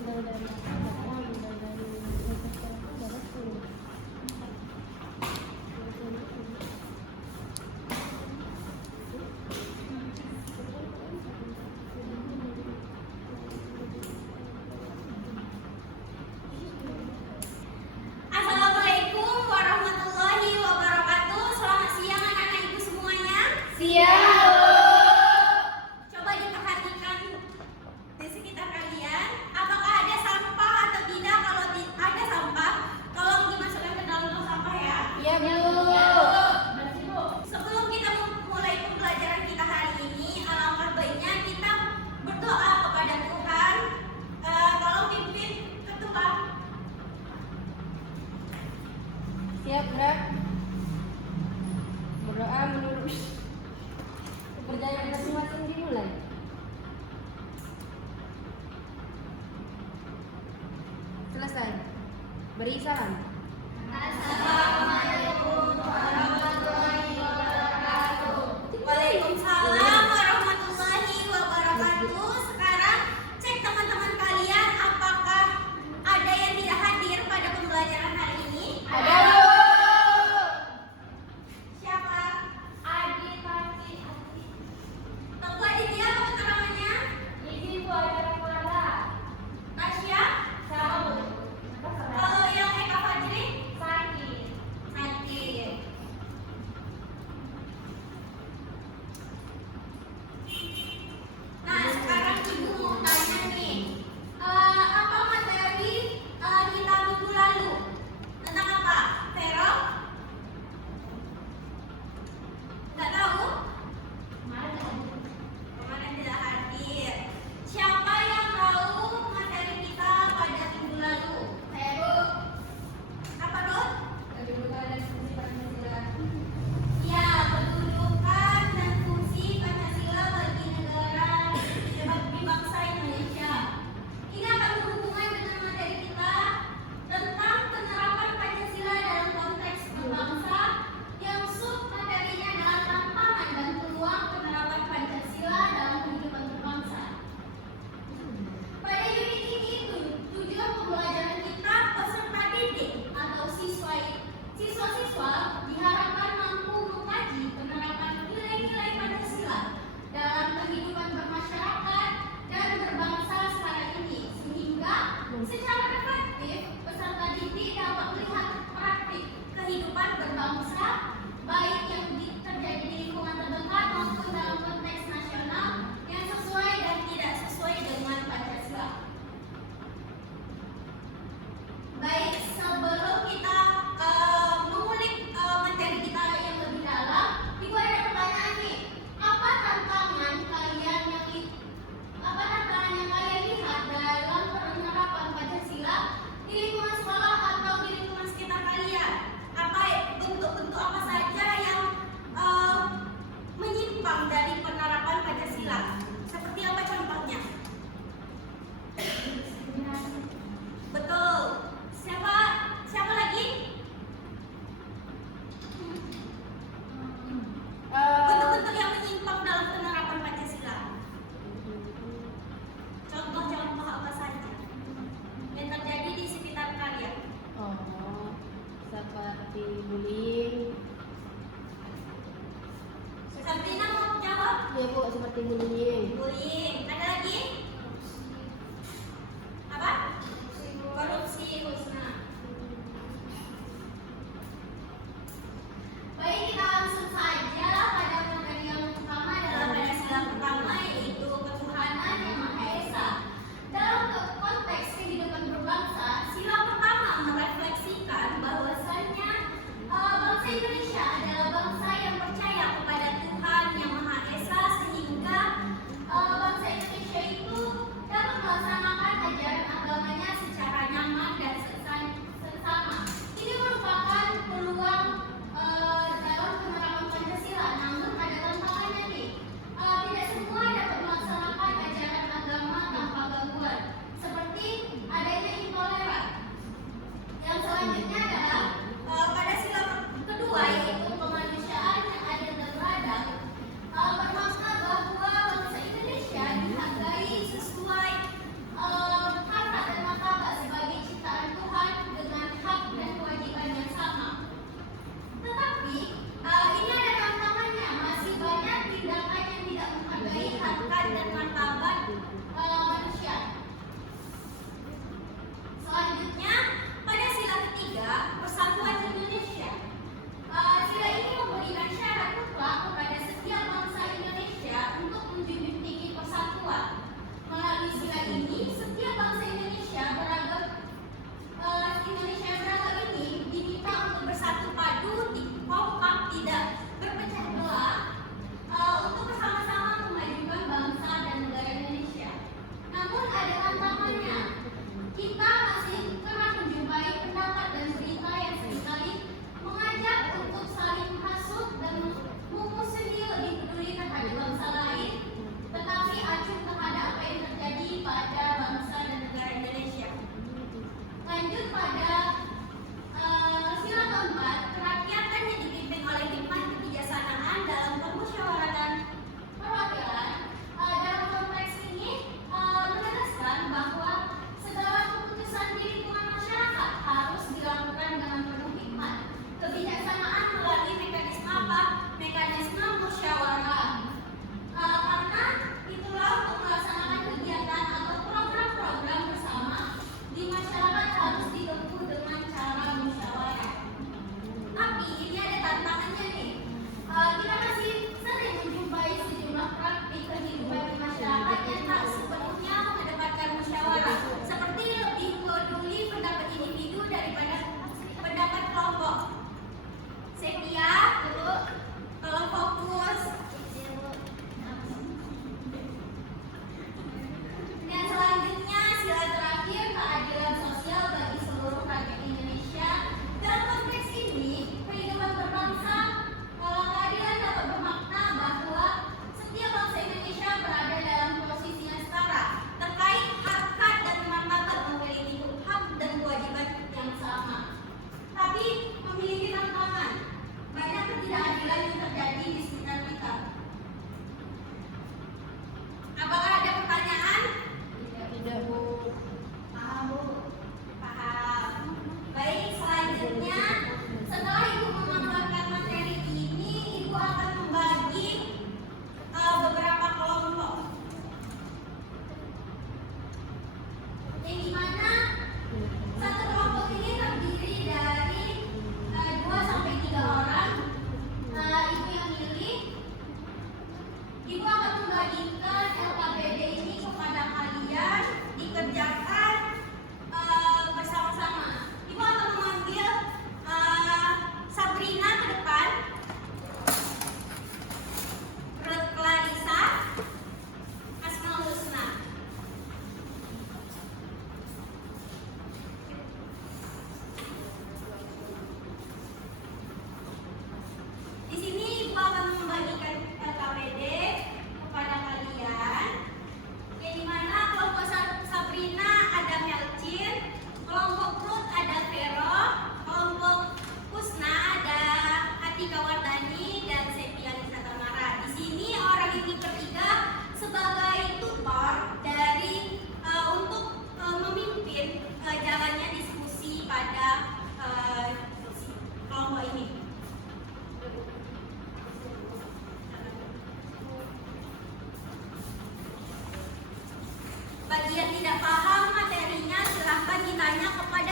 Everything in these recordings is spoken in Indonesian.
Assalamualaikum warahmatullahi wabarakatuh. Selamat siang anak-anak ibu semuanya. Siang. Coba diperhatikan di sekitar kalian, apakah ada sampah atau tidak? Kalau ada sampah, tolong dimasukkan ke dalam tong sampah ya. Iya, Bu. Sebelum kita memulai pembelajaran kita hari ini, alangkah baiknya kita berdoa kepada Tuhan. Tolong pimpin ketua. Siap, Bra. Berdoa menurut kepercayaan masing-masing dimulai. Selesai. Beri salam. Assalamualaikum warahmatullahi wabarakatuh. Waalaikumsalam warahmatullahi wabarakatuh. Sekarang cek teman-teman kalian, apakah ada yang tidak hadir pada pembelajaran hari ini? Ada, Bu. Siapa? Adi, Tati, Adi. Tunggu Aditya, apa keterangannya? Ini Bu ada Ramada. Tasya? Sama, Bu. Kalau yang Eka Fajri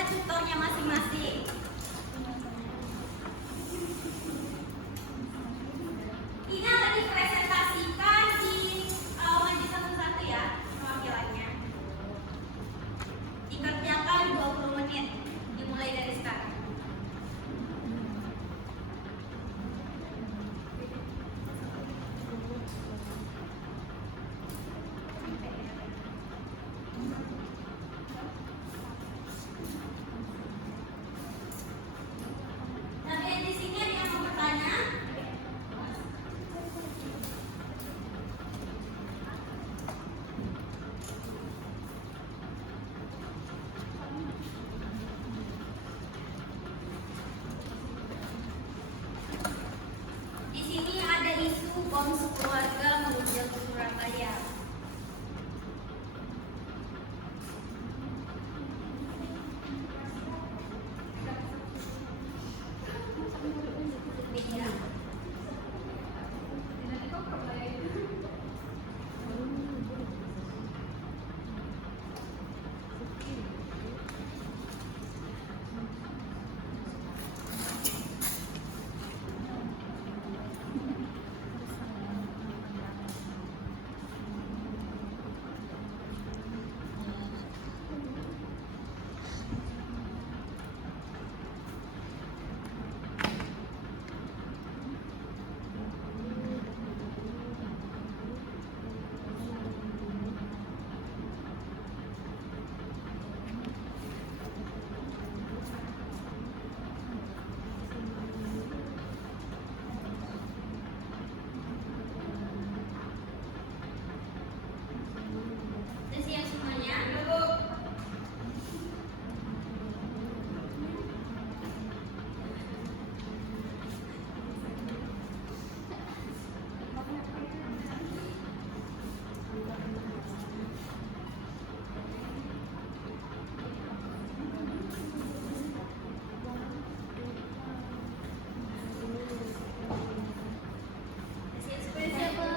tutornya masing-masing. Ini akan dipresentasikan di maju satu-satu ya perwakilannya. Dikerjakan 20 menit, dimulai dari sekarang. Nah, di sini ada yang mau bertanya? Di sini ada isu bom sekeluarga mengunjung ke Surabaya. Iya. Udah siap semuanya? Siap semuanya, Bu?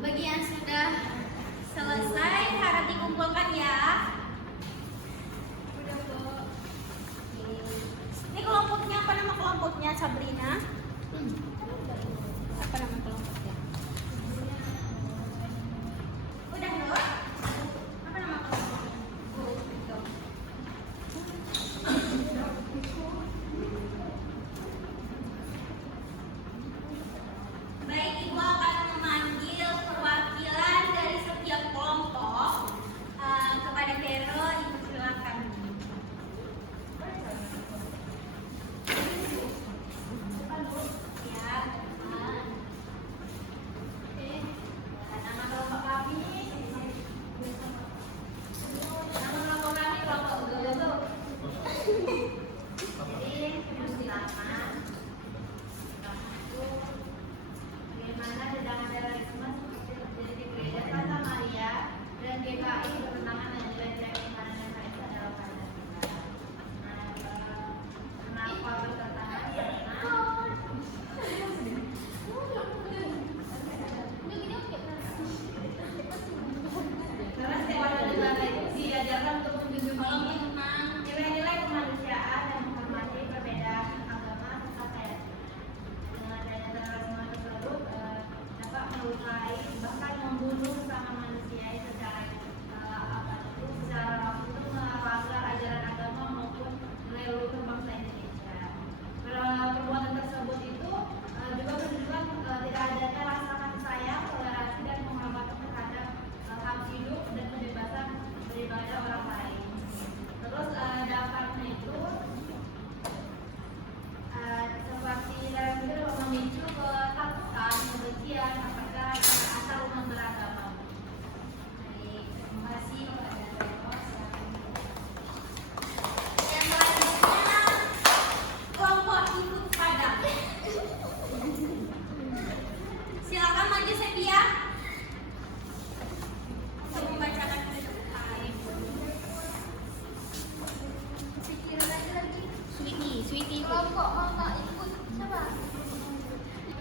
Bagi yang sudah selesai harap dikumpulkan ya. Udah, Bu. Ini kelompoknya apa nama kelompoknya, Sabrina? Apa nama kelompoknya? Udah, Bu. Apa nama kelompoknya? Bu. Baik, Ibu akan memanggil perwakilan dari setiap kelompok kepada Vero. Ibu silakan. Ya, depan. Oke. Nama kelompok kami. Nama kelompok kami kelompok dulu. Jadi, harus silakan. Bagaimana sedang ada realisme seperti terjadi di gereja Santa Maria dan GKI bertentangan dengan nilai-nilai keimanan yang baik adalah pada kita. Kenapa bertentangan? Karena setiap ada negara itu diajarkan untuk menjunjung tinggi nilai-nilai kemanusiaan dan menghormati perbedaan agama serta keyakinan. Dengan adanya terorisme tersebut dapat melukai bahkan membunuh sesama manusia secara secara langsung itu melanggar ajaran agama maupun nilai luhur bangsa Indonesia. Perbuatan tersebut itu juga menunjukkan tidak adanya rasa kasih sayang, toleransi dan penghormatan terhadap hak hidup dan kebebasan beribadah orang lain. Terus dampaknya itu seperti dalam itu memicu ketakutan, kebencian, apakah antar umat beragama. Baik, terima kasih kepada Vero. Yang selanjutnya kelompok ikut padang. Silakan maju Sepia untuk membacakan keterangan. Sweetie, Kelompok mau tak ikut siapa?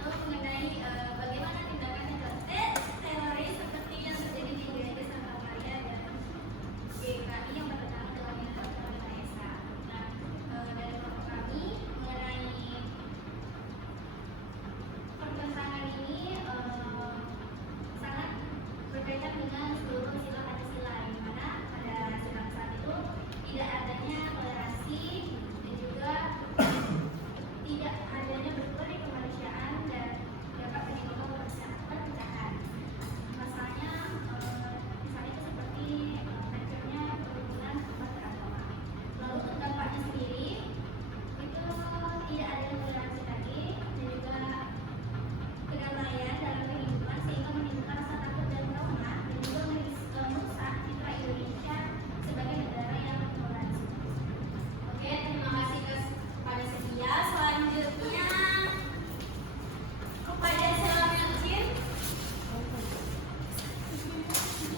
mengenai bagaimana tindakan teroris seperti yang terjadi di Gereja Santa Maria dan GKI yang bertentangan dengan nilai Tuhan Yang Maha Esa. Nah, dari kelompok kami mengenai pertentangan ini sangat berkaitan dengan seluruh sila Pancasila, di mana pada sidang saat itu tidak adanya toleransi dan juga tidak adanya berperi kemanusiaan dan dapat menimbulkan perpecahan. Masalahnya saat itu seperti hancurnya kerukunan umat beragama. Lalu untuk dampaknya sendiri itu tidak ada toleransi lagi dan juga kedamaian dalam kehidupan sehingga menimbulkan rasa takut dan trauma dan juga merusak citra Indonesia sebagai negara yang toleransi. Oke, terima kasih kepada setia. Selanjutnya kepada Selamettin.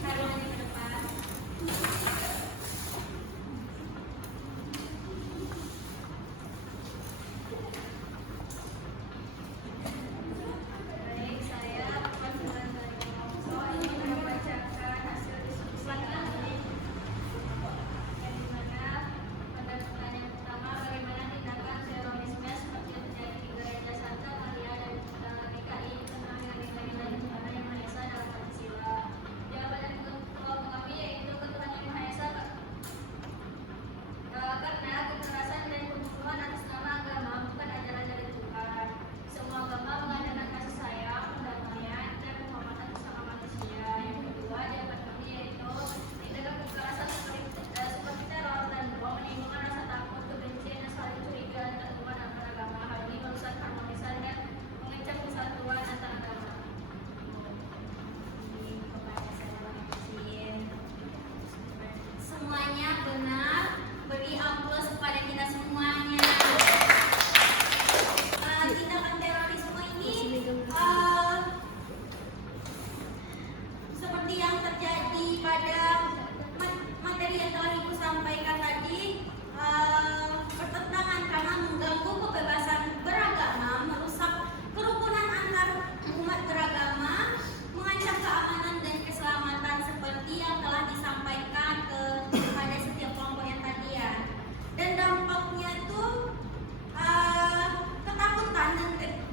Taruh lagi ke depan. Baik, saya Konsulen dari Komso ingin membacakan hasil diskusi kami yang dimana pada pertanyaan pertama, bagaimana tindakan terorisme seperti yang terjadi di Gereja Santa Maria dan GKI bertentangan dengan nilai-nilai Tuhan Yang Maha Esa dalam Pancasila. Jawaban kelompok kami yaitu Tuhan Yang Maha Esa karena kekerasan dan pembunuhan atas nama agama bukan ajaran dari Tuhan. Semua agama mengajarkan kasih sayang, pendamaian, dan penghormatan bersama manusia. Yang kedua, jawaban kami yaitu tindakan kekerasan seperti teror dan bom menimbulkan rasa takut, kebencian, dan saling curiga antar umat antar agama. Hal ini merusak harmonisan dan mengancam persatuan antar agama. Semuanya benar, beri aplaus kepada kita semuanya. Tindakan terorisme ini seperti yang terjadi pada materi yang telah Ibu sampaikan tadi, bertentangan karena mengganggu kebebasan beragama, merusak kerukunan antar umat beragama, mengancam keamanan dan keselamatan seperti yang telah disampaikan kepada setiap kelompok yang tadi ya. Dan dampaknya itu ketakutan dan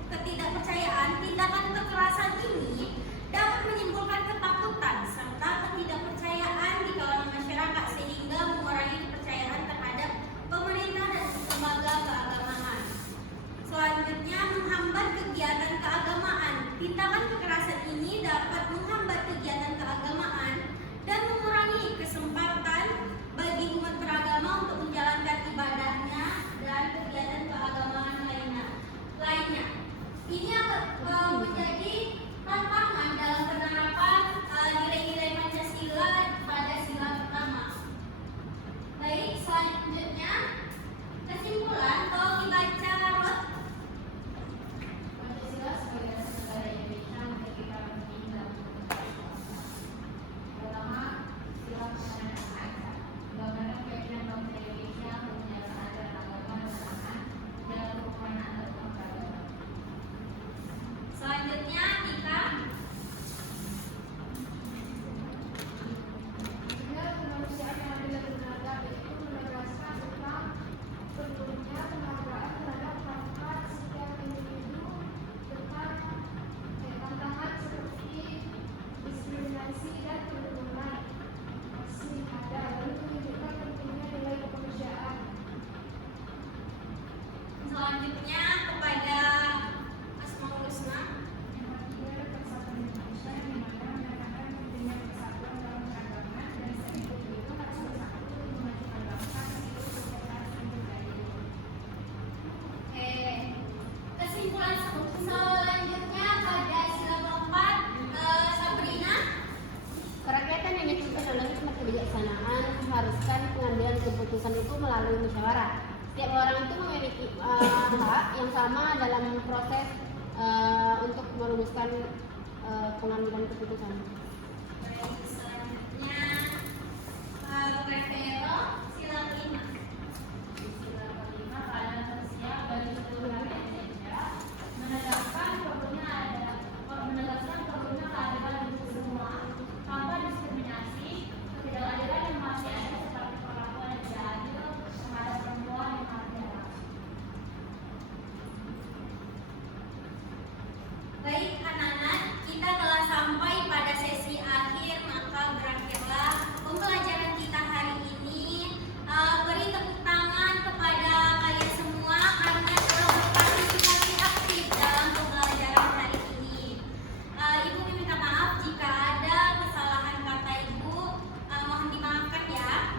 ketidakpercayaan. Tindakan kekerasan ini dapat menimbulkan ketakutan serta ketidakpercayaan di kalangan masyarakat sehingga mengurangi kepercayaan terhadap pemerintah dan lembaga keagamaan. Selanjutnya, menghambat kegiatan keagamaan. Tindakan kekerasan ini dapat menghambat kegiatan keagamaan dan mengurangi kesempatan bagi umat beragama untuk menjalankan ibadahnya dan kegiatan keagamaan lainnya. Ini akan menjadi tantangan dalam penerapan nilai-nilai Pancasila pada sila pertama. Baik, selanjutnya kesimpulan kalau dibaca Rod. Pancasila sebagai dasar negara Indonesia memiliki beberapa penting dalam pertama, sila pertanyaan menggambarkan keyakinan bangsa Indonesia untuk menyatakan ajaran agama dan kesamaan dan kerukunan antar umat beragama. Selanjutnya kita kemanusiaan yang adil dan beradab itu menegaskan tentang pentingnya penghargaan terhadap hak-hak setiap individu tentang tantangan seperti diskriminasi dan perundungan masih ada, lalu menunjukkan pentingnya nilai kemanusiaan. selanjutnya kepada Asmaul Husna. Yang ketiga, persatuan Indonesia yang dimana menekankan pentingnya persatuan dalam beragama dan setiap individu harus bersatu untuk memajukan bangsa meskipun berbeda ras dan budaya. Kesimpulan selanjutnya pada sila keempat, Sabrina. Kerakyatan yang diciptakan oleh hikmat kebijaksanaan mengharuskan pengambilan keputusan itu melalui musyawarah. Setiap orang itu memiliki hak yang sama dalam proses untuk merumuskan pengambilan keputusan. Baik, selanjutnya Prevelo, sila kelima. Sila kelima pada manusia bagi seluruh Indonesia menegakkan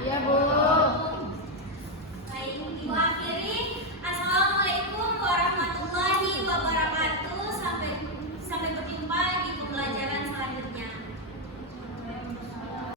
Ya Bu.